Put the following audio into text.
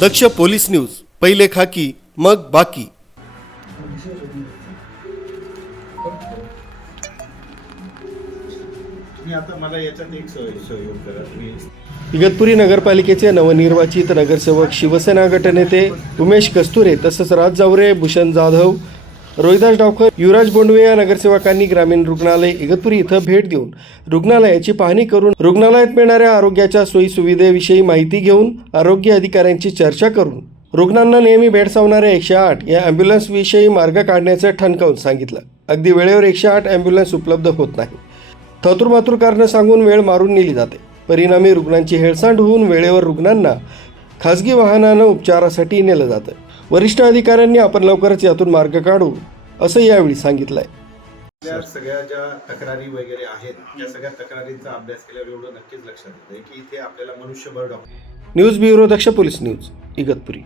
दक्ष police news, पहिले खाकी मग बाकी. आता मला याच्यात एक सहयोग करा तुम्ही. इगतपुरी नगरपालिकेचे नवनिर्वाचित नगरसेवक, शिवसेना गटनेते उमेश कस्तुरे तसंच राज जावरे, भूषण जाधव, रोहिदास डावकर, युवराज बोंडवे या नगरसेवकांनी ग्रामीण रुग्णालय इगतपुरी इथं भेट देऊन रुग्णालयाची पाहणी करून रुग्णालयात मिळणाऱ्या आरोग्याच्या सोयी सुविधेविषयी माहिती घेऊन आरोग्य अधिकाऱ्यांची चर्चा करून रुग्णांना नेहमी भेडसावणाऱ्या 108 या ॲम्ब्युलन्सविषयी मार्ग काढण्याचं ठणकावून सांगितलं. अगदी वेळेवर 108 ॲम्ब्युलन्स उपलब्ध होत नाही. थतुरमातुर कारणं सांगून वेळ मारून नेली जाते. परिणामी रुग्णांची हेळसांड होऊन वेळेवर रुग्णांना खासगी वाहनानं उपचारासाठी नेलं जातं. वरिष्ठ अधिकाऱ्यांनी आपण लवकरच यातून मार्ग काढू असं यावेळी सांगितलंय. सगळ्या ज्या तक्रारी वगैरे आहेत त्या सगळ्या तक्रारींचा अभ्यास केल्यावर एवढं नक्कीच लक्षात येतं की इथे आपल्याला मनुष्यबळ न्यूज ब्युरो, दक्ष पोलीस न्यूज, इगतपुरी.